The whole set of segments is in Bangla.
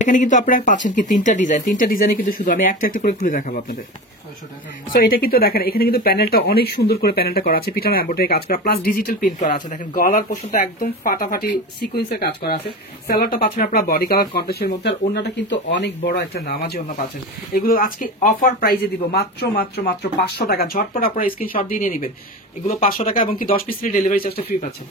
এখানে কিন্তু আপনারা পাচ্ছেন কি তিনটা ডিজাইনে কিন্তু শুধু আমি একটা একটা করে খুলে দেখাবো আপনাদের। সো এটা কিন্তু দেখেন এখানে কিন্তু প্যানেলটা অনেক সুন্দর করে প্যানেলটা করা আছে, পিটানো এমব্রয়ডারি কাজ করা প্লাস ডিজিটাল প্রিন্ট করা আছে। দেখেন গলার পোর্শনটা একদম ফাটাফাটি সিকোয়েন্সের কাজ করা আছে। সালোয়ারটা পাচ্ছেন আপনারা বডি কালার কন্ট্রাস্টের মধ্যে, আর ওন্নাটা কিন্তু অনেক বড় একটা নামাজি ওন্না পাচ্ছেন। এগুলো আজকে অফার প্রাইসে দিব মাত্র 500 টাকা। ঝটপট আপনারা স্ক্রিনশট দিয়ে নিয়ে নেবেন। এগুলো 500 টাকা এবং কি 10 পিসের ডেলিভারি চার্জটা ফ্রি পাচ্ছেন।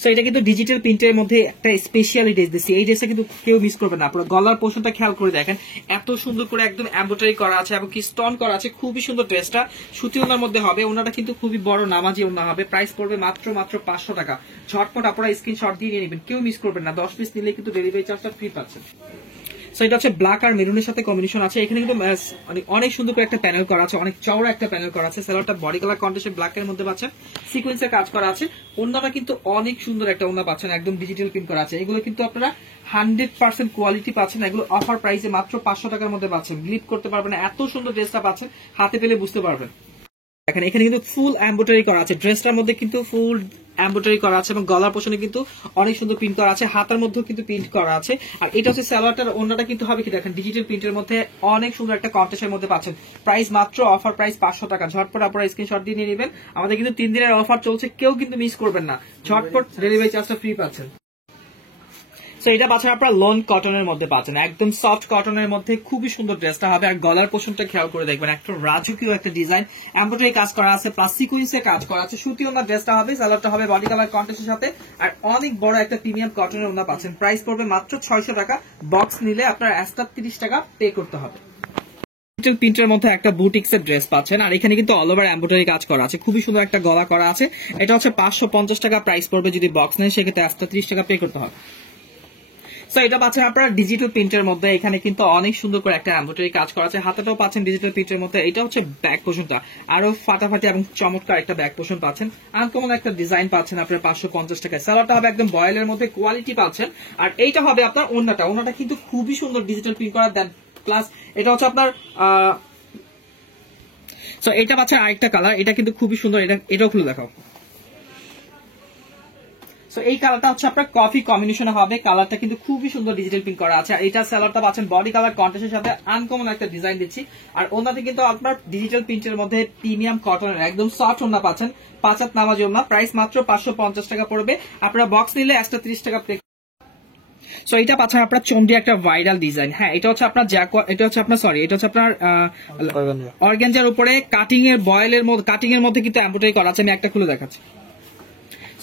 সো এটা কিন্তু ডিজিটাল প্রিন্টের মধ্যে একটা স্পেশালি ড্রেস দিচ্ছি। এই ড্রেসটা কিন্তু কেউ মিস করবে না। আপনার গলার পোর্শনটা খেয়াল করে দেখেন, এত সুন্দর করে একদম এমব্রয়ডারি করা আছে এবং কি স্টোন করা আছে। খুবই সুন্দর ড্রেসটা, সুতি ওনার মধ্যে হবে। ওনাটা কিন্তু খুবই বড় নামাজি ওনা হবে। প্রাইস পড়বে মাত্র 500 টাকা। ঝটপট আপনারা স্ক্রিনশট দিয়ে নিয়ে নেবেন, কেউ মিস করবেন না। 10 পিস নিলে কিন্তু ডেলিভারি চার্জটা ফ্রি পাচ্ছেন। সো এটা হচ্ছে ব্ল্যাক আর মেরুনের সাথে কম্বিনেশন আছে। এখানে কিন্তু অনেক সুন্দর করে একটা প্যানেল করা আছে, অনেক চওড়া একটা প্যানেল করা আছে। সালোয়ারটা বডি কালার কন্ট্রাস্টে ব্ল্যাক এর মধ্যে পাচ্ছেন, সিকোয়েন্সের কাজ করা আছে। ওন্নাটা কিন্তু অনেক সুন্দর একটা ওন্না পাচ্ছেন, একদম ডিজিটাল প্রিন্ট করা আছে। এগুলো কিন্তু আপনারা 100% কোয়ালিটি পাচ্ছেন। এগুলো অফার প্রাইসে মাত্র 500 টাকার মধ্যে পাচ্ছেন। বিলিভ করতে পারবেন না, এত সুন্দর ড্রেসটা পাচ্ছেন, হাতে পেলে বুঝতে পারবেন। দেখেন এখানে কিন্তু ফুল এমব্রয়ডারি করা আছে, ড্রেসটার মধ্যে কিন্তু ফুল এমব্রয়ডারি করা আছে এবং গলার পোর্শনে কিন্তু অনেক সুন্দর প্রিন্ট করা আছে, হাতার মধ্যেও কিন্তু প্রিন্ট করা আছে। আর এটা হচ্ছে সালোয়ারটার ওন্নাটা কিন্তু হবে কি দেখেন ডিজিটাল প্রিন্টের মধ্যে অনেক সুন্দর একটা কন্ট্রাস্টের মধ্যে পাচ্ছেন। প্রাইস মাত্র অফার প্রাইস 500 টাকা। ঝটপট আপনারা স্ক্রিনশট দিয়ে নিয়ে নেবেন। আমাদের কিন্তু 3 দিনের অফার চলছে, কেউ কিন্তু মিস করবেন না। ঝটপট ডেলিভারি চার্জটা ফ্রি পাচ্ছেন। সো এটা পাচ্ছেন আপনারা লন কটনের মধ্যে পাচ্ছেন, একদম সফট কটনের মধ্যে খুবই সুন্দর ড্রেসটা হবে। আর গলার পোর্শনটা খেয়াল করে দেখবেন, একটা রাজকীয় একটা ডিজাইন এমব্রয়ডারি কাজ করা আছে, প্লাস সিকোয়েন্সে কাজ করা আছে। সুতি ওনার ড্রেসটা হবে, সালোয়ারটা হবে বডি কালার কন্ট্রাস্টের সাথে, আর অনেক বড় একটা প্রিমিয়াম কটনের ওনা পাচ্ছেন। প্রাইস পড়বে মাত্র 600 টাকা। বক্স নিলে আপনার এক্সট্রা 30 টাকা পে করতে হবে। ডিজিটাল প্রিন্টের মধ্যে একটা বুটিক্স এর ড্রেস পাচ্ছেন, আর এখানে কিন্তু অল ওভার এমব্রয়ডারি কাজ করা আছে, খুবই সুন্দর একটা গলা করা আছে। এটা হচ্ছে 550 টাকা প্রাইস পড়বে। যদি বক্স নেন সেক্ষেত্রে এক্সট্রা 30 টাকা পে করতে হবে। সো এটা পাচ্ছেন আপনারা ডিজিটাল প্রিন্টের মধ্যে। এখানে কিন্তু অনেক সুন্দর করে একটা এমব্রয়ডারি কাজ করা আছে, হাতাটাও পাচ্ছেন ডিজিটাল প্রিন্টের মধ্যে। এটা হচ্ছে ব্যাক পোর্শনটা, আরো ফাটাফাটি এবং চমৎকার একটা ব্যাক পোর্শন পাচ্ছেন। আনকমন একটা ডিজাইন পাচ্ছেন আপনারা 550 টাকায়। সালোয়ারটা হবে একদম বয়েলের মধ্যে, কোয়ালিটি পাচ্ছেন। আর এইটা হবে আপনার ওন্নাটা কিন্তু খুবই সুন্দর ডিজিটাল প্রিন্ট করা দেন, প্লাস এটা হচ্ছে আপনার সো এটা পাচ্ছেন আরেকটা কালার, এটা কিন্তু খুবই সুন্দর। এটাও খুলে দেখাও। সো এই কালারটা হচ্ছে আপনার কফি কম্বিনেশনে হবে। কালারটা কিন্তু খুবই সুন্দর ডিজিটাল প্রিন্ট করা আছে। আর এটা সালোয়ারটা পাচ্ছেন বডি কালার কন্ট্রাস্টের সাথে, আনকমন একটা ডিজাইন দিচ্ছি। আর ওনাতে কিন্তু আপনার ডিজিটাল প্রিন্টের মধ্যে প্রিমিয়াম কটনের একদম সফট ওনা পাচ্ছেন, 5 হাত নামাজি ওনা। প্রাইস মাত্র 550 টাকা পড়বে। আপনারা বক্স নিলে এক্সট্রা 30 টাকা পে। সো এটা পাচ্ছেন আপনার চন্ডি একটা ভাইরাল ডিজাইন। হ্যাঁ, এটা হচ্ছে আপনার এটা হচ্ছে আপনার অর্গানজার উপরে কাটিং এর মধ্যে কিন্তু এমব্রয়ডারি করা আছে। আমি একটা খুলে দেখাচ্ছি।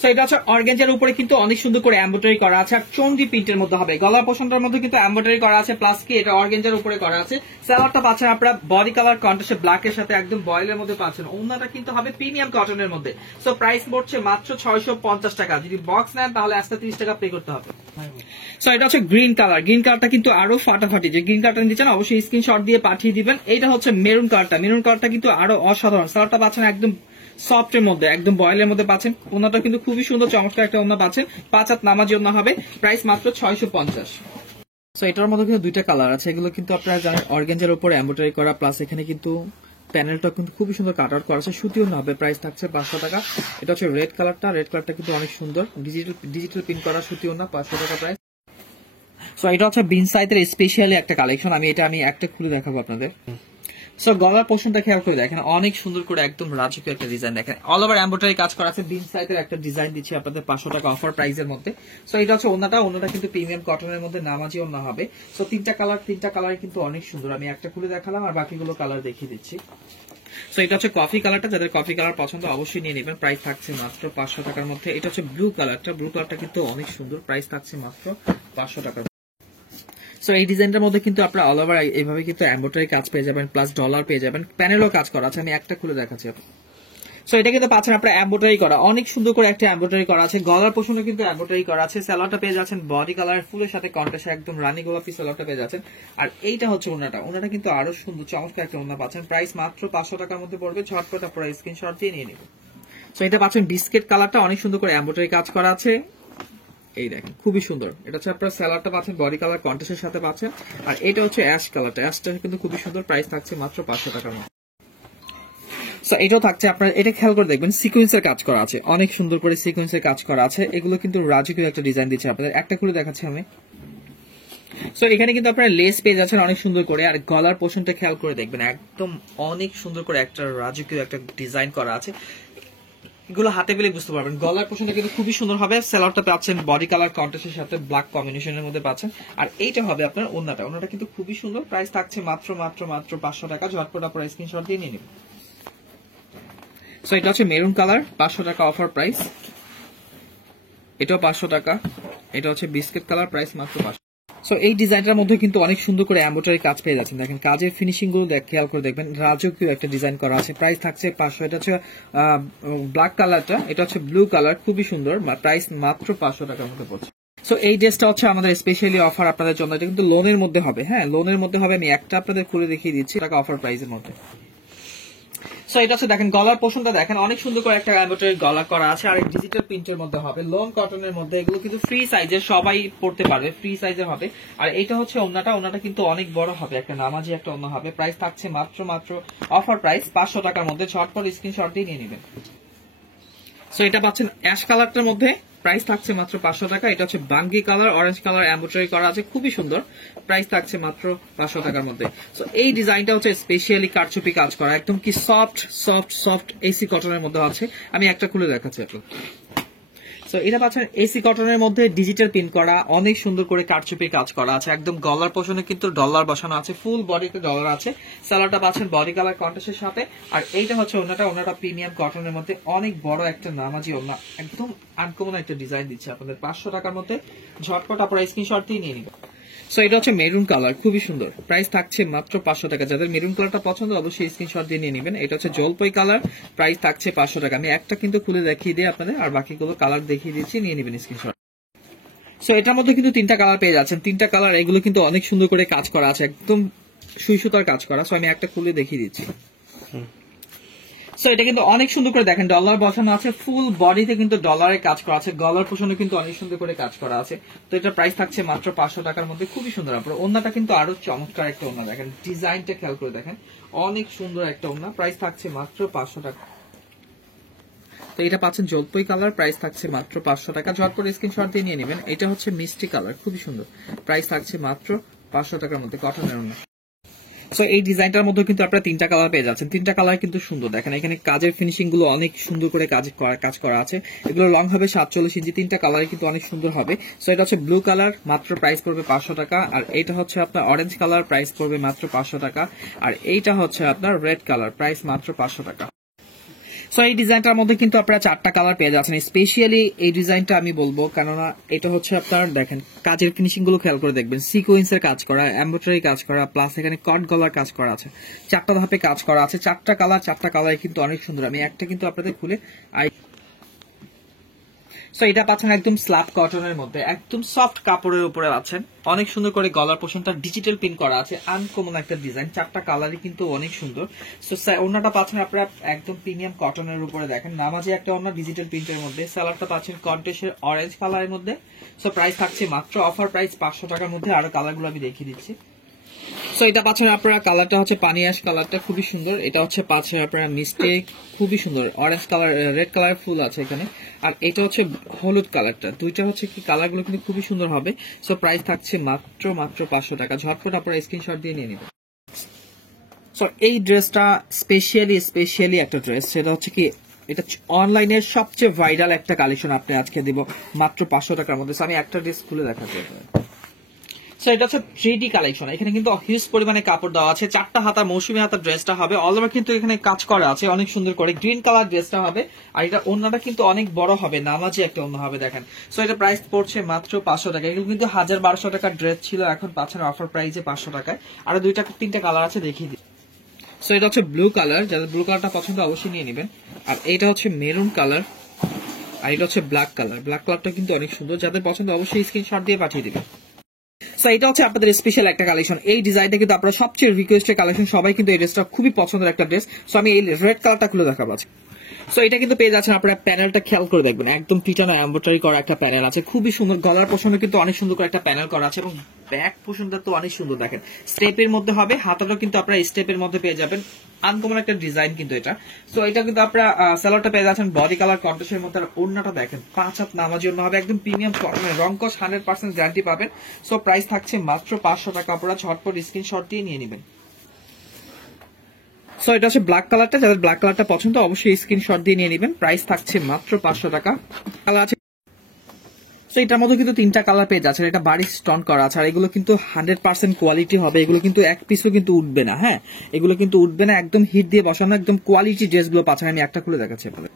সো এটা হচ্ছে অর্গানজার উপরে কিন্তু অনেক সুন্দর করে এমব্রয়ডারি করা আছে, আর চন্ডি প্রিন্টের মধ্যে হবে। গলার পোর্শনটার মধ্যে কিন্তু এমব্রয়ডারি করা আছে, প্লাস কি এটা অর্গানজার উপরে করা আছে। সালোয়ারটা পাচ্ছেন আপনারা বডি কালার কন্ট্রাস্টে ব্ল্যাক এর সাথে একদম বয়েলের মধ্যে পাচ্ছেন। ওন্নাটা কিন্তু হবে প্রিমিয়াম কটনের মধ্যে। সো প্রাইস পড়ছে মাত্র 650 টাকা। যদি বক্স নেন তাহলে এক্সট্রা 30 টাকা পে করতে হবে। সো এটা হচ্ছে গ্রিন কালারটা কিন্তু আরো ফাটাফাটি। যে গ্রিন কালারটা নিচ্ছেন অবশ্যই স্ক্রিনশট দিয়ে পাঠিয়ে দিবেন। এইটা হচ্ছে মেরুন কালারটা কিন্তু আরো অসাধারণ। সালোয়ারটা পাচ্ছেন একদম সফট এর মধ্যে, একদম বয়েলের মধ্যে পাচ্ছেন। ওনাটা কিন্তু খুবই সুন্দর চমৎকার একটা ওনা পাচ্ছেন, 5 হাত নামাজি ওনা হবে। প্রাইস মাত্র 650। সো এটার মধ্যে কিন্তু দুইটা কালার আছে। এগুলো কিন্তু আপনারা জানেন অর্গানজার উপরে এমব্রয়ডারি করা, প্লাস এখানে কিন্তু প্যানেলটা কিন্তু খুবই সুন্দর কাট আউট করা আছে, সুতিও না হবে। প্রাইস থাকছে 500 টাকা। এটা হচ্ছে রেড কালারটা কিন্তু অনেক সুন্দর, ডিজিটাল প্রিন্ট করা সুতিও না, 500 টাকা প্রাইস। সো এটা হচ্ছে বিন সাইজের স্পেশালি একটা কালেকশন। আমি একটা খুলে দেখাবো আপনাদের। সো গলার পোর্শনটা খেয়াল করে দেখেন, অনেক সুন্দর করে একদম রাজকীয় একটা ডিজাইন দেখেন, অল ওভার এমব্রয়ডারি কাজ করা আছে। বিন সাইজের একটা ডিজাইন দিচ্ছি আপনাদের 500 টাকা অফার প্রাইসের মধ্যে। সো এটা হচ্ছে ওন্নাটা কিন্তু প্রিমিয়াম কটনের মধ্যে নামাজি ওন্না হবে। সো তিনটা কালার কিন্তু অনেক সুন্দর। আমি একটা খুলে দেখালাম আর বাকিগুলো কালার দেখিয়ে দিচ্ছি। সো এটা হচ্ছে কফি কালারটা, যাদের কফি কালার পছন্দ অবশ্যই নিয়ে নেবেন। প্রাইস থাকছে মাত্র 500 টাকার মধ্যে। এটা হচ্ছে ব্লু কালারটা কিন্তু অনেক সুন্দর। প্রাইস থাকছে মাত্র 500 টাকা। সো এই ডিজাইনটার মধ্যে কিন্তু আপনারা অল ওভার এইভাবে কিন্তু এমব্রয়ডারি কাজ পেয়ে যাবেন, প্লাস ডলার পেয়ে যাবেন, প্যানেলও কাজ করা আছে। আমি একটা খুলে দেখাচ্ছি। সো এটা কিন্তু পাচ্ছেন আপনারা এমব্রয়ডারি করা, অনেক সুন্দর করে একটা এমব্রয়ডারি করা আছে। গলার পোর্শনে কিন্তু এমব্রয়ডারি করা আছে। সালোয়ারটা পেয়ে যাচ্ছেন বডি কালার ফুলের সাথে কন্ট্রাস্টে একদম রানী গোলাপি সালোয়ারটা পেয়ে যাচ্ছেন। আর এইটা হচ্ছে ওনাটা কিন্তু আরো সুন্দর চমৎকার একটা ওনা পাচ্ছেন। প্রাইস মাত্র 500 টাকার মধ্যে পড়বে। ঝটপট আপনারা স্ক্রিনশট দিয়ে নিয়ে নেবেন। সো এটা পাচ্ছেন বিস্কিট কালারটা, অনেক সুন্দর করে এমব্রয়ডারি কাজ করা আছে। এই দেখেন খুবই সুন্দর। এটা হচ্ছে আপনার সালোয়ারটা পাচ্ছেন বডি কালার কন্ট্রাস্টের সাথে পাচ্ছেন। আর এটা হচ্ছে অ্যাশ অ্যাশটা কিন্তু খুবই সুন্দর। প্রাইস থাকছে মাত্র 500 টাকার মধ্যে। সো এটাও থাকছে আপনার, এটা খেয়াল করে দেখবেন সিকোয়েন্সের কাজ করা আছে, অনেক সুন্দর করে সিকোয়েন্সের কাজ করা আছে। এগুলো কিন্তু রাজকীয় একটা ডিজাইন দিচ্ছে আপনাদের। একটা খুলে দেখাচ্ছি আমি। সো এখানে কিন্তু আপনারা লেস পেয়ে যাচ্ছেন অনেক সুন্দর করে, আর গলার পোর্শনটা খেয়াল করে দেখবেন একদম অনেক সুন্দর করে একটা রাজকীয় একটা ডিজাইন করা আছে। এগুলো হাতে পেলে বুঝতে পারবেন। গলার পোর্শনটা কিন্তু খুবই সুন্দর হবে। সেলারটা পাচ্ছেন বডি কালার কন্ট্রাস্টের সাথে ব্ল্যাক কম্বিনেশনের মধ্যে পাচ্ছেন। আর এইটা হবে আপনার ওন্নাটা। ওন্নাটা কিন্তু খুবই সুন্দর। প্রাইস থাকছে মাত্র 500 টাকা। ঝটপট আপনারা স্ক্রিনশট দিয়ে নিয়ে নেবেন। সো এটা হচ্ছে মেরুন কালার, 500 টাকা অফার প্রাইস। এটাও 500 টাকা। এটা হচ্ছে বিস্কিট কালার, প্রাইস মাত্র 500। সো এই ডিজাইনটার মধ্যে কিন্তু অনেক সুন্দর করে এমব্রয়ডারি কাজ পেয়ে যাচ্ছেন। দেখেন কাজের ফিনিশিং গুলো খেয়াল করে দেখবেন, রাজকীয় একটা ডিজাইন করা আছে। প্রাইস থাকছে 500। এটা হচ্ছে ব্ল্যাক কালারটা, এটা হচ্ছে ব্লু কালার, খুবই সুন্দর। প্রাইস মাত্র 500 টাকার মধ্যে পড়ছে। সো এই ড্রেসটা হচ্ছে আমাদের স্পেশালি অফার আপনাদের জন্য। এটা কিন্তু লোনের মধ্যে হবে। হ্যাঁ, লোনের মধ্যে হবে। আমি একটা আপনাদের খুলে দেখিয়ে দিচ্ছি টাকা অফার প্রাইসের মধ্যে। সো এটা হচ্ছে দেখেন গলার পোর্শনটা দেখেন অনেক সুন্দর করে একটা এমব্রয়ডারি গলা করা আছে, আর ডিজিটাল প্রিন্টের মধ্যে হবে, লোন কটনের মধ্যে। এগুলো কিন্তু ফ্রি সাইজের, সবাই পড়তে পারবে, ফ্রি সাইজের হবে। আর এটা হচ্ছে ওন্নাটা। ওন্নাটা কিন্তু অনেক বড় হবে, একটা নামাজি একটা ওন্না হবে। প্রাইস থাকছে মাত্র অফার প্রাইস 500 টাকার মধ্যে। ঝটপট স্ক্রিনশট দিয়ে নিয়ে নেবেন। সো এটা পাচ্ছেন অ্যাশ কালারটার মধ্যে, প্রাইস থাকছে মাত্র 500 টাকা। এটা হচ্ছে বাঙ্গি কালার, অরেঞ্জ কালার এমব্রয়ডারি করা আছে, খুবই সুন্দর। প্রাইস থাকছে মাত্র 500 টাকার মধ্যে। সো এই ডিজাইনটা হচ্ছে স্পেশালি কারচুপি কাজ করা, একদম কি সফট এসি কটনের মধ্যে আছে। আমি একটা খুলে দেখাচ্ছি আপনাকে। সো এটা পাচ্ছেন এসি কটনের মধ্যে ডিজিটাল প্রিন্ট করা, অনেক সুন্দর করে কারচুপি কাজ করা আছে। একদম গলার পোর্শনে কিন্তু ডলার বসানো আছে, ফুল বডিতে ডলার আছে। সালোয়ারটা পাচ্ছেন বডি কালার কন্ট্রাস্টের সাথে। আর এইটা হচ্ছে ওন্নাটা প্রিমিয়াম কটনের মধ্যে অনেক বড় একটা নামাজি ওন্না, একদম আনকমন একটা ডিজাইন দিচ্ছে আপনাদের 500 টাকার মধ্যে। ঝটপট আপনারা স্ক্রিনশট দিয়ে নিয়ে নিবেন। সো এটা হচ্ছে মেরুন কালার, খুবই সুন্দর। প্রাইস থাকছে মাত্র 500 টাকা। যাদের মেরুন কালারটা পছন্দ অবশ্যই স্ক্রিনশট দিয়ে নিয়ে নেবেন। এটা হচ্ছে জলপাই কালার, প্রাইস থাকছে 500 টাকা। আমি একটা কিন্তু খুলে দেখিয়ে দিই আপনাদের, আর বাকিগুলো কালার দেখিয়ে দিচ্ছি, নিয়ে নেবেন স্ক্রিনশট। সো এটার মধ্যে কিন্তু 3টা কালার পেয়ে যাচ্ছেন। 3টা কালার, এগুলো কিন্তু অনেক সুন্দর করে কাজ করা আছে, একদম সুই সুতার কাজ করা। সো আমি একটা খুলে দেখিয়ে দিচ্ছি। সো এটা কিন্তু অনেক সুন্দর করে দেখেন ডলার বসানো আছে, ফুল বডিতে কিন্তু ডলারের কাজ করা আছে। গলার পোর্শনে কিন্তু অনেক সুন্দর করে কাজ করা আছে। তো এটা প্রাইস থাকছে মাত্র 500 টাকার মধ্যে, খুবই সুন্দর। আপনার ওন্নাটা কিন্তু আরো চমৎকার একটা ওন্না, দেখেন ডিজাইনটা খেয়াল করে দেখেন, অনেক সুন্দর একটা ওন্না। প্রাইস থাকছে মাত্র 500 টাকা। তো এটা পাচ্ছেন জলপাই কালার, প্রাইস থাকছে মাত্র 500 টাকা। ঝটপট স্ক্রিনশট দিয়ে নিয়ে নেবেন। এটা হচ্ছে মিষ্টি কালার, খুবই সুন্দর। প্রাইস থাকছে মাত্র 500 টাকার মধ্যে, কটনের ওন্না। সো এই ডিজাইনটার মধ্যে কিন্তু আপনারা 3টা কালার পেয়ে যাচ্ছেন। 3টা কালার কিন্তু সুন্দর, দেখেন এখানে কাজের ফিনিশিং গুলো অনেক সুন্দর করে কাজ করা আছে। এগুলো লং হবে 47 ইঞ্চি। 3টা কালার কিন্তু অনেক সুন্দর হবে। সো এটা হচ্ছে ব্লু কালার, মাত্র প্রাইস পড়বে 500 টাকা। আর এইটা হচ্ছে আপনার অরেঞ্জ কালার, প্রাইস পড়বে মাত্র 500 টাকা। আর এইটা হচ্ছে আপনার রেড কালার, প্রাইস মাত্র 500 টাকা। সো এই ডিজাইনটার মধ্যে কিন্তু আপনারা 4টা কালার পেয়ে যাচ্ছেন। স্পেশালি এই ডিজাইনটা আমি বলবো, কেননা এটা হচ্ছে আপনার দেখেন কাজের ফিনিশিং গুলো খেয়াল করে দেখবেন, সিকোয়েন্সের কাজ করা, এমব্রয়ডারি কাজ করা, প্লাস এখানে কট গলার কাজ করা আছে। 4টা ধাপে কাজ করা আছে। 4টা কালার কিন্তু অনেক সুন্দর। আমি একটা কিন্তু আপনাদের খুলে সো এটা পাচ্ছেন একদম স্ল্যাব কটনের মধ্যে, একদম সফট কাপড়ের উপরে পাচ্ছেন। অনেক সুন্দর করে গলার পোর্শনটা ডিজিটাল প্রিন্ট করা আছে, আনকমন একটা ডিজাইন। 4টা কালারই কিন্তু অনেক সুন্দর। সো ওন্নাটা পাচ্ছেন আপনারা একদম প্রিমিয়াম কটনের উপরে, দেখেন নামাজি একটা ওন্না ডিজিটাল প্রিন্টের মধ্যে। সালোয়ারটা পাচ্ছেন কন্ট্রাস্টের অরেঞ্জ কালারের মধ্যে। সো প্রাইস থাকছে মাত্র অফার প্রাইস 500 টাকার মধ্যে। আরো কালারগুলো আমি দেখিয়ে দিচ্ছি। সো এটা পাচ্ছেন আপনারা, কালারটা হচ্ছে পানি আশ কালারটা, খুবই সুন্দর। এটা হচ্ছে পাচ্ছেন আপনারা মিষ্টি, খুবই সুন্দর অরেঞ্জ কালার, রেড কালার ফুল আছে এখানে। আর এটা হচ্ছে হলুদ কালারটা। দুইটা হচ্ছে কি কালারগুলো কিন্তু খুবই সুন্দর হবে। সো প্রাইস থাকছে মাত্র 500 টাকা। ঝটপট আপনারা স্ক্রিনশট দিয়ে নিয়ে নেবেন। সো এই ড্রেসটা স্পেশালি একটা ড্রেস, সেটা হচ্ছে কি এটা অনলাইনের সবচেয়ে ভাইরাল একটা কালেকশন আপনি আজকে দিব মাত্র 500 টাকার মধ্যে। আমি একটা ড্রেস খুলে দেখাচ্ছি। সো এটা হচ্ছে 3D কালেকশন। এখানে কিন্তু হিউজ পরিমাণে কাপড় দেওয়া আছে। 4টা হাতা মৌসুমী হাতা ড্রেসটা হবে, অল ওভার কিন্তু এখানে কাজ করা আছে অনেক সুন্দর করে। গ্রিন কালার ড্রেসটা হবে, আর এটা ওন্নাটা কিন্তু অনেক বড় হবে, নামাজি একটা ওন্না হবে দেখেন। সো এটা প্রাইস পড়ছে মাত্র 500 টাকা। এগুলো কিন্তু 1200 টাকার ড্রেস ছিল, এখন পাচ্ছেন অফার প্রাইসে 500 টাকায়। আরো 3টা কালার আছে, দেখিয়ে দিই। সো এটা হচ্ছে ব্লু কালার, যাদের ব্লু কালারটা পছন্দ অবশ্যই নিয়ে নেবেন। আর এটা হচ্ছে মেরুন কালার, আর এটা হচ্ছে ব্ল্যাক কালার। ব্ল্যাক কালারটা কিন্তু অনেক সুন্দর, যাদের পছন্দ অবশ্যই স্ক্রিনশট দিয়ে পাঠিয়ে দিবেন। সো এটা হচ্ছে আপনাদের স্পেশাল একটা কালেকশন। এই ডিজাইনটা কিন্তু আপনারা সবচেয়ে রিকোয়েস্টেড কালেকশন, সবাই কিন্তু এই ড্রেসটা খুবই পছন্দের একটা ড্রেস। সো আমি এই রেড কালারটা খুলে দেখাবো। সো এটা কিন্তু পেয়ে যাচ্ছেন আপনারা, প্যানেলটা খেয়াল করে দেখবেন, একদম টিটানো এমব্রয়ডারি করা একটা প্যানেল আছে, খুবই সুন্দর। গলার পোর্শনে কিন্তু অনেক সুন্দর করে একটা প্যানেল করা আছে, এবং ব্যাক পোর্শনটা তো অনেক সুন্দর দেখেন, স্টেপের মধ্যে হবে। হাতাটাও কিন্তু আপনারা স্টেপের মধ্যে পেয়ে যাবেন, আনকমন একটা ডিজাইন কিন্তু এটা। সো এটা কিন্তু আপনারা সালোয়ারটা পেয়ে যাচ্ছেন বডি কালার কন্ট্রাস্টের মধ্যে। ওড়নাটা দেখেন 5 হাত নামাজি ওড়না হবে, একদম প্রিমিয়াম কটনের, রংকশ 100% গ্যারান্টি পাবেন। সো প্রাইস থাকছে মাত্র 500 টাকা। আপনারা ঝটপট স্ক্রিনশট দিয়ে নিয়ে নেবেন। সো এটা হচ্ছে ব্ল্যাক কালারটা, যাদের ব্ল্যাক কালারটা পছন্দ অবশ্যই স্ক্রিনশট দিয়ে নিয়ে নেবেন। প্রাইস থাকছে মাত্র 500 টাকা। কালার আছে, তো এটার মধ্যে কিন্তু 3টা কালার পেয়ে যাচ্ছে। এটা বাড়ি স্টোন করা আছে, আর এগুলো কিন্তু 100% কোয়ালিটি হবে। এগুলো কিন্তু এক পিসও কিন্তু উঠবে না। হ্যাঁ, এগুলো কিন্তু উঠবে না, একদম হিট দিয়ে বসানো, একদম কোয়ালিটি ড্রেসগুলো পাচ্ছেন। আমি একটা খুলে দেখাচ্ছি আপনাদের।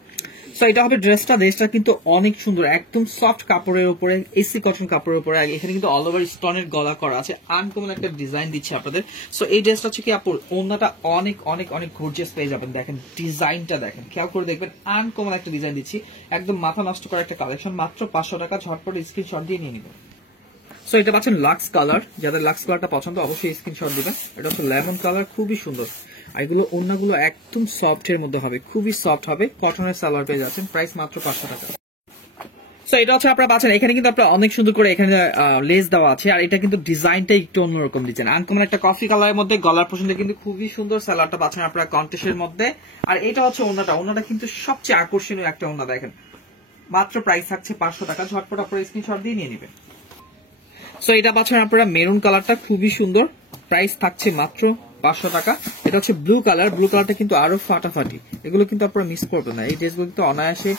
সো এটা হবে ড্রেসটা কিন্তু অনেক সুন্দর, একদম সফট কাপড়ের উপরে, এসি কটন কাপড়ের উপরে। এখানে কিন্তু অল ওভার স্টোনের গলা করা আছে, আনকমন একটা ডিজাইন দিচ্ছে আপনাদের। সো এই ড্রেসটা হচ্ছে কি আপুর ওড়নাটা অনেক অনেক অনেক গর্জিয়াস পেয়ে যাবেন। দেখেন ডিজাইনটা দেখেন, খেয়াল করে দেখবেন, আনকমন একটা ডিজাইন দিচ্ছি, একদম মাথা নষ্ট করা একটা কালেকশন। মাত্র 500 টাকা, ঝটপট স্ক্রিনশট দিয়ে নিয়ে নেবেন। সো এটা পাচ্ছেন লাক্স কালার, যাদের লাক্স কালারটা পছন্দ অবশ্যই স্ক্রিনশট দিবেন। এটা হচ্ছে লেমন কালার, খুবই সুন্দর। আর এগুলো ওড়নাগুলো একদম সফট এর মধ্যে হবে, খুবই সফট হবে, কটনের সালোয়ার পেয়ে যাচ্ছেন। প্রাইস মাত্র 500 টাকা। সো এটা হচ্ছে আপনারা পাচ্ছেন, এখানে কিন্তু আপনারা অনেক সুন্দর করে এখানে লেস দেওয়া আছে, আর এটা কিন্তু ডিজাইনটা একটু অন্যরকম ডিজাইন, আনকমন একটা কফি কালারের মধ্যে। গলার পছন্দে কিন্তু খুবই সুন্দর সালোয়ারটা পাচ্ছেন আপনারা কন্ট্রাস্টের মধ্যে। আর এটা হচ্ছে ওড়নাটা কিন্তু সবচেয়ে আকর্ষণীয় একটা ওড়না দেখেন। মাত্র প্রাইস থাকছে 500 টাকা, ঝটপট আপনারা স্ক্রিনশট দিয়ে নিয়ে নেবেন। সো এটা পাচ্ছেন আপনারা মেরুন কালারটা, খুবই সুন্দর। প্রাইস থাকছে মাত্র 500 টাকা। এটা হচ্ছে ব্লু কালারটা কিন্তু আরো ফাটাফাটি, এগুলো কিন্তু আপনারা মিস করবেন না। এই ড্রেসগুলো কিন্তু অনায়াসে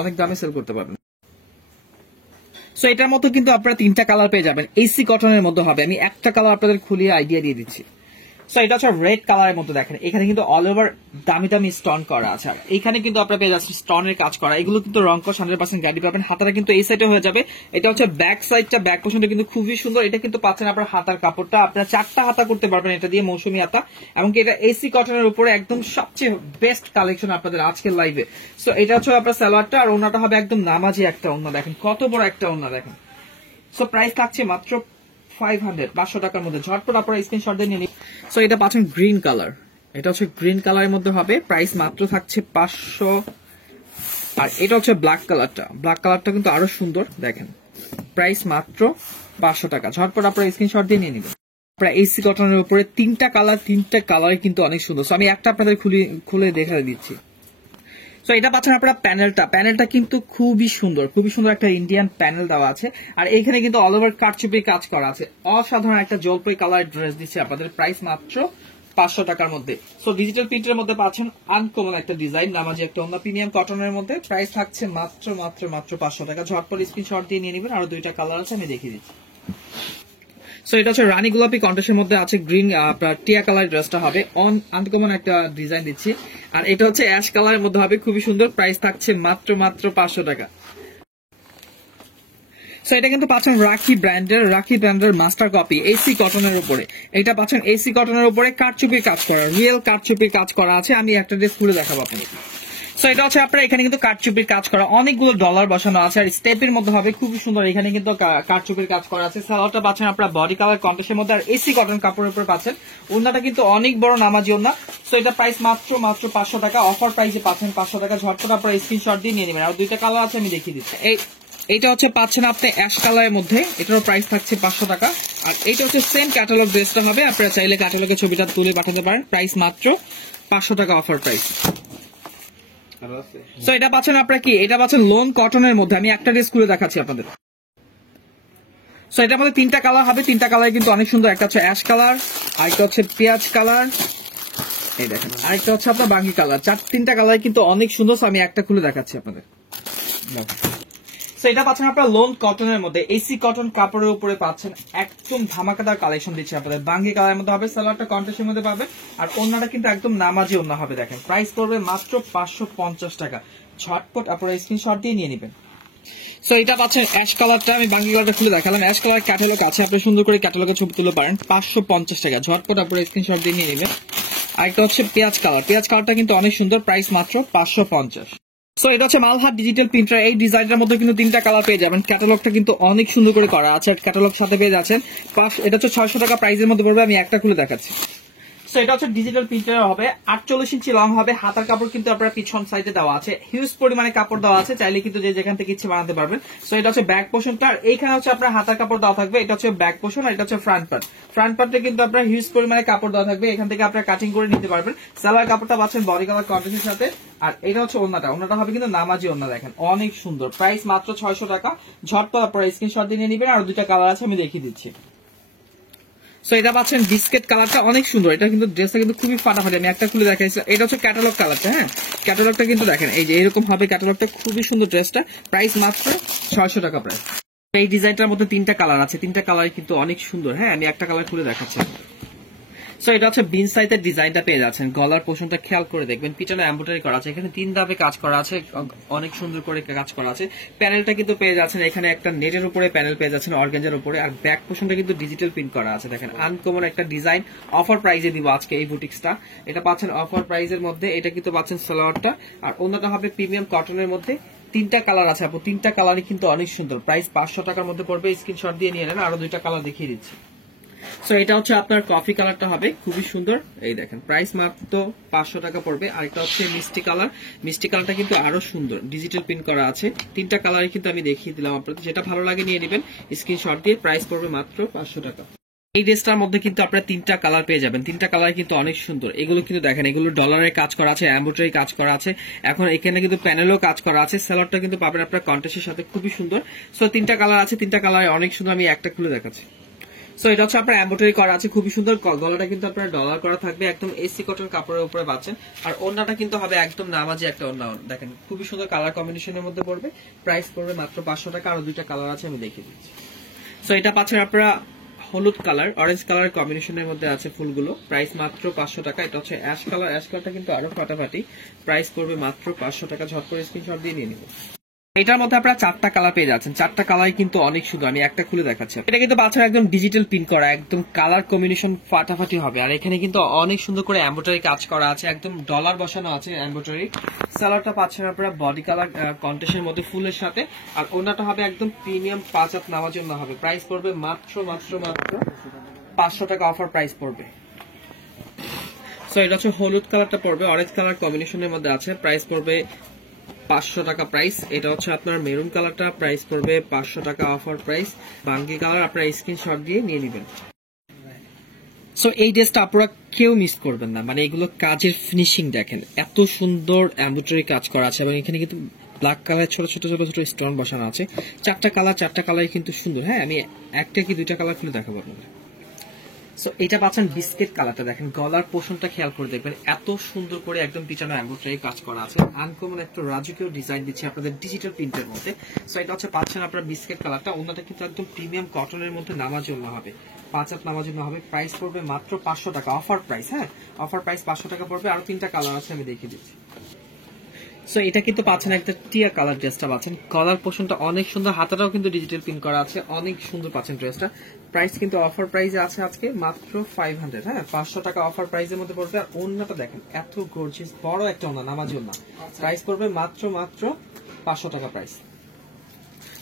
অনেক দামে সেল করতে পারবেন। সো এটার মতো কিন্তু আপনারা 3টা কালার পেয়ে যাবেন, এসি কটনের মধ্যে হবে। আমি একটা কালার আপনাদের খুলিয়ে আইডিয়া দিয়ে দিচ্ছি। সো এটা হচ্ছে রেড কালারের মধ্যে দেখেন, এখানে কিন্তু অল ওভার দামি দামি স্টোন করা আছে। আর এখানে কিন্তু আপনারা পেয়ে যাচ্ছেন স্টোনের কাজ করা। এগুলো কিন্তু রংকশ 100% গ্যারান্টি পাবেন। হাতাটা কিন্তু এই সাইডে হয়ে যাবে। এটা হচ্ছে ব্যাক সাইডটা, ব্যাক পোর্শনটা কিন্তু খুবই সুন্দর। এটা কিন্তু পাচ্ছেন আপনার হাতার কাপড়টা, আপনারা 4টা হাতা করতে পারবেন এটা দিয়ে, মৌসুমী হাতা। এমনকি এটা এসি কটনের উপরে একদম সবচেয়ে বেস্ট কালেকশন আপনাদের আজকের লাইভে। সো এটা হচ্ছে আপনার সালোয়ারটা, আর ওড়নাটা হবে একদম নামাজি একটা ওড়না। দেখেন কত বড় একটা ওড়না দেখেন। সো প্রাইস থাকছে মাত্র 500 টাকার মধ্যে, ঝটপট আপনারা স্ক্রিনশট দিয়ে নিন। সো এটা পাচ্ছেন গ্রিন কালার, এটা হচ্ছে গ্রিন কালারের মধ্যে হবে। প্রাইস মাত্র থাকছে 500। আর এটা হচ্ছে ব্ল্যাক কালারটা কিন্তু আরো সুন্দর দেখেন। প্রাইস মাত্র 500 টাকা, ঝটপট আপনারা স্ক্রিনশট দিয়ে নিয়ে নেবেন। আপনারা এসি কটনের উপরে 3টা কালার কিন্তু অনেক সুন্দর। সো আমি একটা আপনাদের খুলে দেখা দিচ্ছি। সো এটা পাচ্ছেন আপনারা প্যানেলটা কিন্তু খুবই সুন্দর একটা ইন্ডিয়ান প্যানেল দেওয়া আছে। আর এখানে কিন্তু অল ওভার কারচুপি কাজ করা আছে, অসাধারণ একটা জলপাই কালার ড্রেস দিচ্ছে আপনাদের। প্রাইস মাত্র 500 টাকার মধ্যে। সো ডিজিটাল প্রিন্টের মধ্যে পাচ্ছেন আনকমন একটা ডিজাইন, নামাজি একটা অন্য প্রিমিয়াম কটনের মধ্যে। প্রাইস থাকছে মাত্র 500 টাকা, ঝটপট স্ক্রিনশট দিয়ে নিয়ে নেবেন। আরো 2টা কালার আছে, আমি দেখিয়ে দিচ্ছি। সো এটা হচ্ছে রানী গোলাপি কন্ট্রাস্টের মধ্যে আছে, গ্রিন আপনার টিয়া কালার ড্রেসটা হবে, আনকমন একটা ডিজাইন দিচ্ছি। আর এটা হচ্ছে অ্যাশ কালারের মধ্যে হবে, খুবই সুন্দর। প্রাইস থাকছে মাত্র 500 টাকা। সো এটা কিন্তু পাচ্ছেন রাখি ব্র্যান্ডের মাস্টার কপি এসি কটনের উপরে। এটা পাচ্ছেন এসি কটনের উপরে কারচুপির কাজ করা, রিয়েল কারচুপির কাজ করা আছে। আমি একটা ড্রেস খুলে দেখাবো আপনাকে। সো এটা হচ্ছে আপনার এখানে কিন্তু কারচুপির কাজ করা, অনেকগুলো ডলার বসানো আছে, আর স্টেপের মধ্যে হবে, খুবই সুন্দর। এখানে কিন্তু কারচুপির কাজ করা আছে। সালোয়ারটা পাচ্ছেন আপনার বডি কালার কন্ট্রাস্টের মধ্যে, আর এসি কটন কাপড়ের উপরে পাচ্ছেন। ওড়নাটা কিন্তু অনেক বড় নামাজি ওড়না। সো এটা প্রাইস মাত্র 500 টাকা, অফার প্রাইসে পাচ্ছেন 500 টাকা। ঝটপট আপনারা স্ক্রিনশট দিয়ে নিয়ে নেবেন। আর 2টা কালার আছে, আমি দেখিয়ে দিচ্ছি। এইটা হচ্ছে পাচ্ছেন আপনি অ্যাশ কালারের মধ্যে, এটারও প্রাইস থাকছে 500 টাকা। আর এইটা হচ্ছে সেম ক্যাটালগ ড্রেসটা হবে, আপনারা চাইলে ক্যাটালগের ছবিটা তুলে পাঠাতে পারেন। প্রাইস মাত্র 500 টাকা, অফার প্রাইস। সো এটা পাচ্ছেন আপনারা কি, এটা পাচ্ছেন লোন কটনের মধ্যে। আমি একটা ড্রেস খুলে দেখাচ্ছি আপনাদের। সো এটার মধ্যে 3টা কালার হবে, 3টা কালার কিন্তু অনেক সুন্দর। একটা হচ্ছে অ্যাশ কালার, আরেকটা হচ্ছে পেঁয়াজ কালার, এই দেখেন, আরেকটা হচ্ছে আপনার বাঙ্গি কালার। 3টা কালার কিন্তু অনেক সুন্দর। আমি একটা খুলে দেখাচ্ছি আপনাদের। সো এটা পাচ্ছেন আপনারা লোন কটনের মধ্যে, এসি কটন কাপড়ের উপরে পাচ্ছেন, একদম ধামাকাদার কালেকশন দিচ্ছে আপনাদের। বাঙ্গি কালারের মধ্যে হবে, সালোয়ারটা কন্ট্রাস্টের মধ্যে পাবেন, আর ওড়নাটা কিন্তু একদম নামাজি ওড়না হবে। দেখেন প্রাইস পড়বে মাত্র 550 টাকা, ঝটপট আপনারা স্ক্রিনশট দিয়ে নিয়ে নেবেন। সো এটা পাচ্ছেন অ্যাশ কালারটা, আমি বাঙ্গি কালারটা খুলে দেখালাম। অ্যাশ কালার ক্যাটালগ আছে, আপনি সুন্দর করে ক্যাটালগের ছবি তুলে পারেন। 550 টাকা, ঝটপট আপনারা স্ক্রিনশট দিয়ে নিয়ে নেবেন। আরেকটা হচ্ছে পেঁয়াজ কালারটা কিন্তু অনেক সুন্দর, প্রাইস মাত্র 550। সো এটা হচ্ছে মালহার ডিজিটাল প্রিন্টার। এই ডিজাইনটার মধ্যে কিন্তু 3টা কালার পেয়ে যাবেন। ক্যাটালগটা কিন্তু অনেক সুন্দর করে করা আছে, ক্যাটালগ সাথে পেয়ে যাচ্ছেন। এটা হচ্ছে 600 টাকা প্রাইসের মধ্যে পড়বে। আমি একটা খুলে দেখাচ্ছি। সো এটা হচ্ছে ডিজিটাল প্রিন্টার হবে, 48 ইঞ্চি লং হবে, হাতার কাপড় কিন্তু আপনার পিছন সাইডে দেওয়া আছে, হিউজ পরিমাণে কাপড় দেওয়া আছে, চাইলে কিন্তু যে যেখান থেকে ইচ্ছে বানাতে পারবেন। সো এটা হচ্ছে ব্যাক পোর্শনটা, আর এইখানে হচ্ছে আপনার হাতার কাপড় দেওয়া থাকবে, এটা হচ্ছে ব্যাক পোর্শন, আর এটা হচ্ছে ফ্রন্ট পার্ট। ফ্রন্ট পার্টে কিন্তু আপনার হিউজ পরিমাণে কাপড় দেওয়া থাকবে, এখান থেকে আপনার কাটিং করে নিতে পারবেন। সালোয়ার কাপড়টা পাচ্ছেন বডি কালার কন্ট্রাস্টের সাথে, আর এটা হচ্ছে ওন্নাটা, ওন্নাটা হবে কিন্তু নামাজি ওন্না, দেখেন অনেক সুন্দর, প্রাইস মাত্র 600 টাকা। ঝটপট আপনারা স্ক্রিনশট দিয়ে নিয়ে নেবেন, আর দুইটা কালার আছে আমি দেখিয়ে দিচ্ছি। সো এটা পাচ্ছেন বিস্কেট কালারটা, অনেক সুন্দর, এটা কিন্তু ড্রেসটা কিন্তু খুবই ফাটাফাটি, আমি একটা খুলে দেখাইছিলাম। এটা হচ্ছে ক্যাটালগ কালারটা, হ্যাঁ ক্যাটালগটা কিন্তু দেখেন এই যে এরকম হবে ক্যাটালগটা, খুবই সুন্দর ড্রেসটা, প্রাইস মাত্র 600 টাকা প্রাইস। এই ডিজাইনটার মধ্যে 3টা কালার আছে, 3টা কালার কিন্তু অনেক সুন্দর, হ্যাঁ আমি একটা কালার খুলে দেখাচ্ছি। সো এটা হচ্ছে বিন সাইজের ডিজাইনটা পেয়ে যাচ্ছেন, গলার পোর্শনটা খেয়াল করে দেখবেন, পিছনে এমব্রয়ডারি করা আছে, এখানে 3 ধাপে কাজ করা আছে, অনেক সুন্দর করে কাজ করা আছে। প্যানেলটা কিন্তু পেয়ে যাচ্ছেন এখানে একটা নেটের উপরে প্যানেল পেয়ে যাচ্ছেন অর্গানজার উপরে, আর ব্যাক পোর্শনটা কিন্তু ডিজিটাল প্রিন্ট করা আছে, দেখেন আনকমন একটা ডিজাইন। অফার প্রাইসে দিব আজকে এই বুটিক্সটা, এটা পাচ্ছেন অফার প্রাইসের মধ্যে। এটা কিন্তু পাচ্ছেন সালোয়ারটা, আর অন্যটা হবে প্রিমিয়াম কটনের মধ্যে। 3টা কালার আছে আপু, 3টা কালারই কিন্তু অনেক সুন্দর, প্রাইস 500 টাকার মধ্যে পড়বে, স্ক্রিনশট দিয়ে নিয়ে নেন। আরো 2টা কালার দেখিয়ে দিচ্ছি। সো এটা হচ্ছে আপনার কফি কালারটা হবে, খুবই সুন্দর, এই দেখেন প্রাইস মাত্র 500 টাকা পড়বে। আর এটা হচ্ছে মিষ্টি কালার, মিষ্টি কালারটা কিন্তু আরো সুন্দর, ডিজিটাল প্রিন্ট করা আছে। 3টা কালারই কিন্তু আমি দেখিয়ে দিলাম আপনাদের, যেটা ভালো লাগে নিয়ে নেবেন স্ক্রিনশট দিয়ে, প্রাইস পড়বে মাত্র 500 টাকা। এই ড্রেসটার মধ্যে কিন্তু আপনারা 3টা কালার পেয়ে যাবেন, 3টা কালার কিন্তু অনেক সুন্দর। এগুলো কিন্তু দেখেন, এগুলো ডলারের কাজ করা আছে, এমব্রয়ডারি কাজ করা আছে, এখন এখানে কিন্তু প্যানেলও কাজ করা আছে। সালোয়ারটা কিন্তু পাবেন আপনার কন্ট্রাস্টের সাথে, খুবই সুন্দর। সো 3টা কালার আছে, 3টা কালার অনেক সুন্দর, আমি একটা খুলে দেখাচ্ছি। সো এটা হচ্ছে আপনার এমব্রয়ডারি করা আছে, খুবই সুন্দর, গলাটা কিন্তু আপনার ডলার করা থাকবে, একদম এসি কটন কাপড়ের উপরে পাচ্ছেন। আর ওন্নাটা কিন্তু হবে একদম নামাজি একটা ওন্না, দেখেন খুবই সুন্দর কালার কম্বিনেশনের মধ্যে পড়বে, প্রাইস পড়বে মাত্র 500 টাকা। আরো 2টা কালার আছে আমি দেখিয়ে দিচ্ছি। সো এটা পাচ্ছেন আপনারা হলুদ কালার, অরেঞ্জ কালার কম্বিনেশনের মধ্যে আছে ফুলগুলো, প্রাইস মাত্র 500 টাকা। এটা হচ্ছে অ্যাশ কালার, অ্যাশ কালারটা কিন্তু আরো ফাটাফাটি, প্রাইস পড়বে মাত্র 500 টাকা। ঝট করে স্ক্রিনশট দিয়ে নিয়ে নিব। এটার মধ্যে আপনারা 4টা কালার পেয়ে যাচ্ছেন, 4টা কালার কিন্তু অনেক সুন্দর, আমি একটা খুলে দেখাচ্ছি। এটা কিন্তু পাচ্ছেন একদম ডিজিটাল প্রিন্ট করা, একদম কালার কম্বিনেশন ফাটাফাটি হবে। আর এখানে কিন্তু অনেক সুন্দর করে এমব্রয়ডারি কাজ করা আছে, একদম ডলার বসানো আছে এমব্রয়ডারি। সালোয়ারটা পাচ্ছেন আপনারা বডি কালার কন্ট্রাস্টের মধ্যে ফুলের সাথে, আর ওন্নাটা হবে একদম প্রিমিয়াম 5 হাত নামার জন্য হবে, প্রাইস পড়বে মাত্র 500 টাকা, অফার প্রাইস পড়বে। সো এটা হচ্ছে হলুদ কালারটা পড়বে, অরেঞ্জ কালার কম্বিনেশনের মধ্যে আছে, প্রাইস পড়বে 500 টাকা প্রাইস। এটা হচ্ছে আপনার মেরুন কালারটা, প্রাইস পড়বে 500 টাকা, অফার প্রাইস। বাঙ্গি কালার আপনারা স্ক্রিনশট দিয়ে নিয়ে নেবেন। সো এই ড্রেসটা আপনারা কেউ মিস করবেন না, মানে এগুলো কাজের ফিনিশিং দেখেন, এত সুন্দর এমব্রয়ডারি কাজ করা আছে, এবং এখানে কিন্তু ব্ল্যাক কালার ছোট ছোট ছোট ছোট স্টোন বসানো আছে। 4টা কালার, 4টা কালারই কিন্তু সুন্দর, হ্যাঁ আমি একটা কি 2টা কালার খুলে দেখাবো আপনাদের। সো এটা পাচ্ছেন বিস্কিট কালারটা, দেখেন গলার পোর্শনটা খেয়াল করে দেখবেন, এত সুন্দর করে একদম পিছনে এমব্রয়ডারি কাজ করা আছে, আনকমন একটা রাজকীয় ডিজাইন দিচ্ছে আপনাদের ডিজিটাল প্রিন্টের মধ্যে। সো এটা হচ্ছে পাচ্ছেন আপনার বিস্কিট কালারটা, ওনাটা কিন্তু একদম প্রিমিয়াম কটনের মধ্যে নামার জন্য হবে, 5 হাত নামার জন্য হবে, প্রাইস পড়বে মাত্র 500 টাকা, অফার প্রাইস, হ্যাঁ অফার প্রাইস 500 টাকা পড়বে। আরো 3টা কালার আছে আমি দেখিয়ে দিচ্ছি। সো এটা কিন্তু পাচ্ছেন একটা টিয়া কালার, ড্রেসটা পাচ্ছেন, কলার পোর্শনটা অনেক সুন্দর, হাতাটাও কিন্তু ডিজিটাল প্রিন্ট করা আছে, অনেক সুন্দর পাচ্ছেন ড্রেসটা। প্রাইস কিন্তু অফার প্রাইসে আছে আজকে মাত্র 500, হ্যাঁ 500 টাকা অফার প্রাইসের মধ্যে পড়বে। আর ওন্নাটা দেখেন এত গর্জিয়াস, বড় একটা ওন্না, নামাজি ওন্না, প্রাইস পড়বে মাত্র 500 টাকা প্রাইস।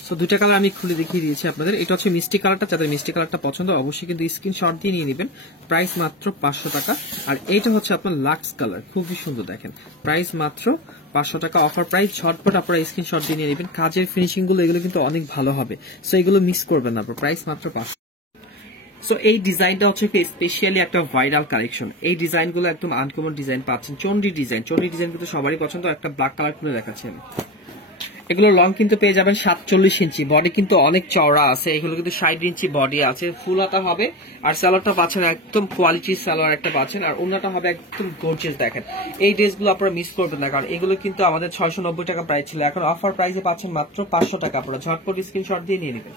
সো 2টা কালার আমি খুলে দেখিয়ে দিয়েছি আপনাদের। এটা হচ্ছে মিষ্টি কালারটা, যাদের মিষ্টি কালারটা পছন্দ অবশ্যই কিন্তু স্ক্রিনশট দিয়ে নিয়ে নেবেন, প্রাইস মাত্র 500 টাকা। আর এইটা হচ্ছে আপনার লাক্স কালার, খুবই সুন্দর দেখেন, প্রাইস মাত্র 500 টাকা, অফার প্রাইস। ঝটপট আপনারা স্ক্রিনশট দিয়ে নিয়ে নেবেন, কাজের ফিনিশিং গুলো এগুলো কিন্তু অনেক ভালো হবে, সো এগুলো মিস করবেন না, প্রাইস মাত্র 500। সো এই ডিজাইনটা হচ্ছে স্পেশালি একটা ভাইরাল কালেকশন, এই ডিজাইনগুলো একদম আনকমন ডিজাইন পাচ্ছেন, চন্ডি ডিজাইন, চন্ডি ডিজাইন কিন্তু সবারই পছন্দ। একটা ব্ল্যাক কালার খুলে দেখাচ্ছেন, এগুলো লং কিন্তু পেয়ে যাবেন 47 ইঞ্চি, বডি কিন্তু অনেক চওড়া আছে, এগুলো কিন্তু 60 ইঞ্চি বডি আছে, ফুল হাতা হবে। আর সালোয়ারটা পাচ্ছেন একদম কোয়ালিটির সালোয়ার একটা পাচ্ছেন, আর ওন্নাটা হবে একদম গর্জিয়াস। দেখেন এই ড্রেসগুলো আপনারা মিস করবেন না, কারণ এগুলো কিন্তু আমাদের 690 টাকা প্রাইস ছিল, এখন অফার প্রাইসে পাচ্ছেন মাত্র 500 টাকা। আপনারা ঝটপট স্ক্রিনশট দিয়ে নিয়ে নেবেন।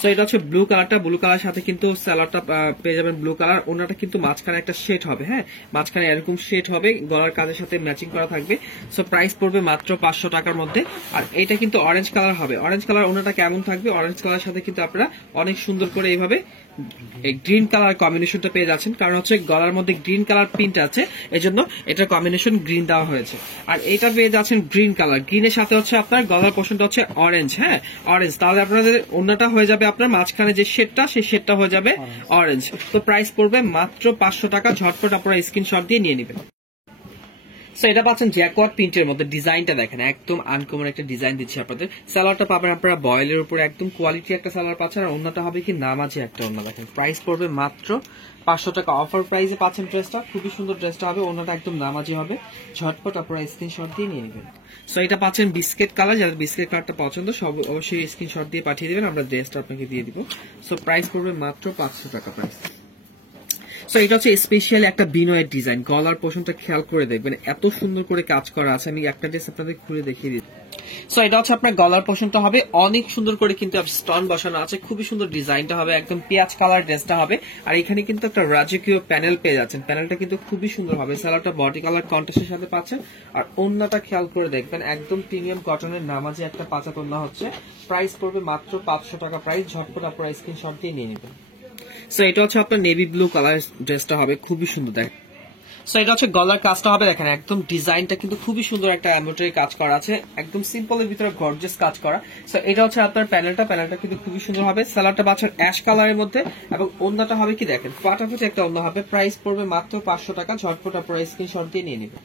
সো এটা হচ্ছে ব্লু কালারটা, ব্লু কালার সাথে কিন্তু সালোয়ারটা পেয়ে যাবেন ব্লু কালার, ওনাটা কিন্তু মাঝখানে একটা শেড হবে, হ্যাঁ মাঝখানে এরকম শেড হবে, গলার কাজের সাথে ম্যাচিং করা থাকবে। সো প্রাইস পড়বে মাত্র 500 টাকার মধ্যে। আর এটা কিন্তু অরেঞ্জ কালার হবে, অরেঞ্জ কালার ওনাটা কেমন থাকবে, অরেঞ্জ কালার সাথে কিন্তু আপনারা অনেক সুন্দর করে এইভাবে গ্রিন কালার কম্বিনেশনটা পেয়ে যাচ্ছেন, কারণ হচ্ছে গলার মধ্যে গ্রিন কালার প্রিন্ট আছে, এজন্য এটার কম্বিনেশন গ্রিন দেওয়া হয়েছে। আর এটা পেয়ে যাচ্ছেন গ্রিন কালার, গ্রিনের সাথে হচ্ছে আপনার গলার পোর্শনটা হচ্ছে অরেঞ্জ, হ্যাঁ অরেঞ্জ, তাহলে আপনাদের অন্যটা হয়ে যাবে আপনার মাঝখানে যে শেডটা, সেই শেডটা হয়ে যাবে অরেঞ্জ। তো প্রাইস পড়বে মাত্র 500 টাকা, ঝটপট আপনারা স্ক্রিনশট দিয়ে নিয়ে নেবেন। সো এটা পাচ্ছেন জ্যাকওয়ার্ড প্রিন্টের মধ্যে, ডিজাইনটা দেখেন একদম আনকমন একটা ডিজাইন দিচ্ছি আপনাদের। সালোয়ারটা পাবেন আপনারা বয়েলের উপরে, একদম কোয়ালিটি একটা সালোয়ার পাচ্ছেন, আর অন্যটা হবে কি নামাজি একটা অন্য। দেখেন প্রাইস পড়বে মাত্র 500 টাকা, অফার প্রাইসে পাচ্ছেন ড্রেসটা, খুবই সুন্দর ড্রেসটা হবে, অন্যটা একদম নামাজি হবে, ঝটপট আপনারা স্ক্রিনশট দিয়ে নিয়ে নেবেন। সো এটা পাচ্ছেন বিস্কিট কালার, যাদের বিস্কিট কালারটা পছন্দ সব অবশ্যই স্ক্রিনশট দিয়ে পাঠিয়ে দেবেন, আমরা ড্রেসটা আপনাকে দিয়ে দিব। সো প্রাইস পড়বে মাত্র 500 টাকা প্রাইস। সো এটা হচ্ছে স্পেশাল একটা বিনয়ের ডিজাইন, গলার পোর্শনটা খেয়াল করে দেখবেন এত সুন্দর করে কাজ করা আছে, আমি একটা ড্রেস আপনাদের খুলে দেখিয়ে দিই। সো এটা হচ্ছে আপনার গলার পোর্শনটা হবে অনেক সুন্দর করে কিন্তু স্টোন বসানো আছে, খুবই সুন্দর ডিজাইনটা হবে, একদম পেঁয়াজ কালার ড্রেসটা হবে। আর এখানে কিন্তু একটা রাজকীয় প্যানেল পেয়ে যাচ্ছেন, প্যানেলটা কিন্তু খুবই সুন্দর হবে, সালোয়ারটা বডি কালার কন্ট্রাস্টের সাথে পাচ্ছেন। আর ওন্নাটা খেয়াল করে দেখবেন একদম প্রিমিয়াম কটনের নামাজে একটা পাঁচাত ওন্না হচ্ছে, প্রাইস পড়বে মাত্র 500 টাকা প্রাইস, ঝটপট আপনারা স্ক্রিনশট দিয়ে নিয়ে নেবেন। সো এটা হচ্ছে আপনার নেভি ব্লু কালার ড্রেসটা হবে, খুবই সুন্দর দেখেন। সো এটা হচ্ছে গলার কাজটা হবে, দেখেন একদম ডিজাইনটা কিন্তু খুবই সুন্দর একটা এমব্রয়ডারি কাজ করা আছে, একদম সিম্পলের ভিতরে গর্জিয়াস কাজ করা। সো এটা হচ্ছে আপনার প্যানেলটা কিন্তু খুবই সুন্দর হবে, সালোয়ারটা পাচ্ছেন অ্যাশ কালারের মধ্যে, এবং ওন্নাটা হবে কি দেখেন ফাটাফাটি একটা ওন্না হবে, প্রাইস পড়বে মাত্র 500 টাকা, ঝটপট আপনারা স্ক্রিনশট দিয়ে নিয়ে নেবেন।